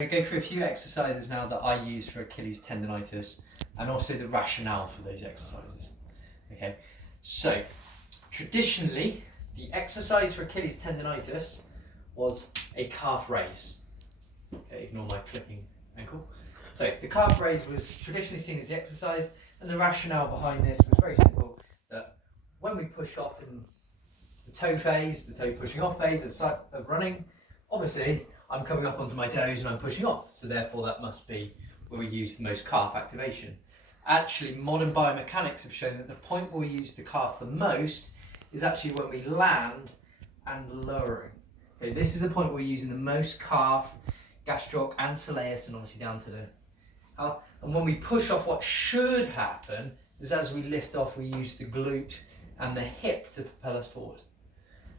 I'm going to go through a few exercises now that I use for Achilles tendonitis and also the rationale for those exercises. Okay, so traditionally the exercise for Achilles tendonitis was a calf raise. Okay, ignore my clicking ankle. So the calf raise was traditionally seen as the exercise, and the rationale behind this was very simple, that when we push off in the toe phase, the toe pushing off phase of running, obviously I'm coming up onto my toes and I'm pushing off, so therefore that must be where we use the most calf activation. Actually, modern biomechanics have shown that the point where we use the calf the most is actually when we land and lowering. Okay, this is the point where we're using the most calf, gastroc and soleus, and obviously down to the calf. And when we push off, what should happen is as we lift off, we use the glute and the hip to propel us forward.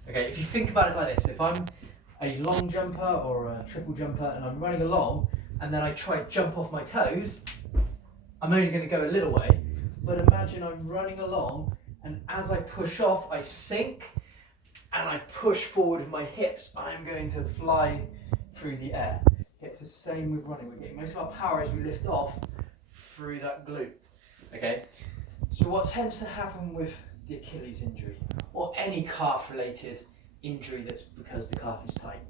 Okay, if you think about it like this, if I'm a long jumper or a triple jumper and I'm running along and then I try to jump off my toes, I'm only going to go a little way, but imagine I'm running along and as I push off I sink and I push forward with my hips, I'm going to fly through the air. It's the same with running. We're getting most of our power as we lift off through that glute. Okay, so what tends to happen with the Achilles injury or any calf related injury that's because the calf is tight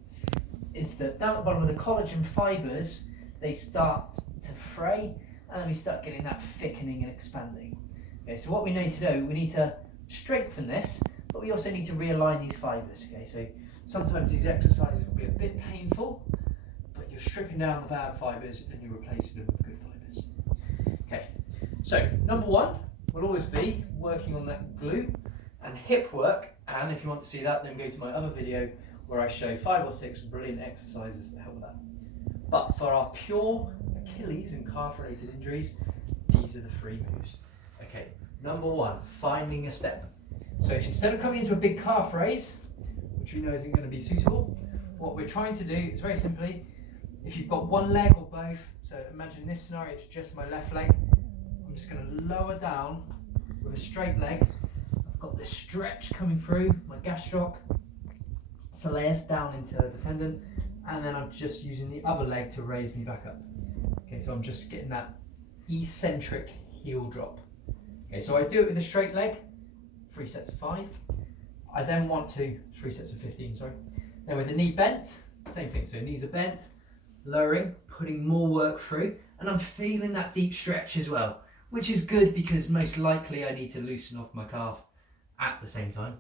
is that down at the bottom of the collagen fibres, they start to fray and then we start getting that thickening and expanding. Okay, so what we need to do, we need to strengthen this, but we also need to realign these fibres. Okay, so sometimes these exercises will be a bit painful, but you're stripping down the bad fibres and you're replacing them with good fibres. Okay, so number one will always be working on that glute and hip work, and if you want to see that, then go to my other video where I show 5 or 6 brilliant exercises that help with that. But for our pure Achilles and calf related injuries, these are the 3 moves. Okay, number one, finding a step. So instead of coming into a big calf raise, which we know isn't going to be suitable, what we're trying to do is very simply, if you've got one leg or both, so imagine this scenario, it's just my left leg, I'm just going to lower down with a straight leg. I've got this stretch coming through my gastroc, soleus down into the tendon, and then I'm just using the other leg to raise me back up. Okay, so I'm just getting that eccentric heel drop. Okay, so I do it with a straight leg, 3 sets of 5. I then want to, 3 sets of 15, sorry. Then with the knee bent, same thing, so knees are bent, lowering, putting more work through, and I'm feeling that deep stretch as well, which is good because most likely I need to loosen off my calf at the same time,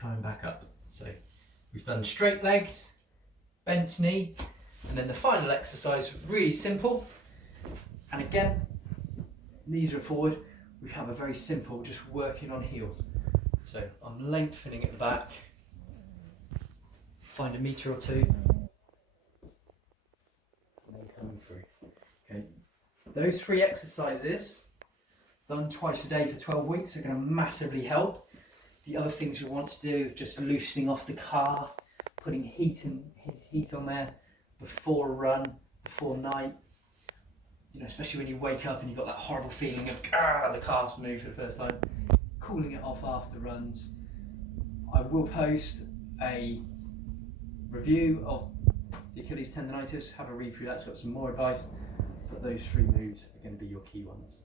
coming back up. So we've done straight leg, bent knee, and then the final exercise, really simple. And again, knees are forward. We have a very simple, just working on heels. So I'm lengthening at the back, find a metre or 2, and then coming through. Okay, those 3 exercises done twice a day for 12 weeks are going to massively help. The other things you want to do, just loosening off the calf, putting heat on there before a run, before night. You know, especially when you wake up and you've got that horrible feeling of the calves move for the first time. Cooling it off after runs. I will post a review of the Achilles tendonitis. Have a read through that. It's got some more advice, but those 3 moves are going to be your key ones.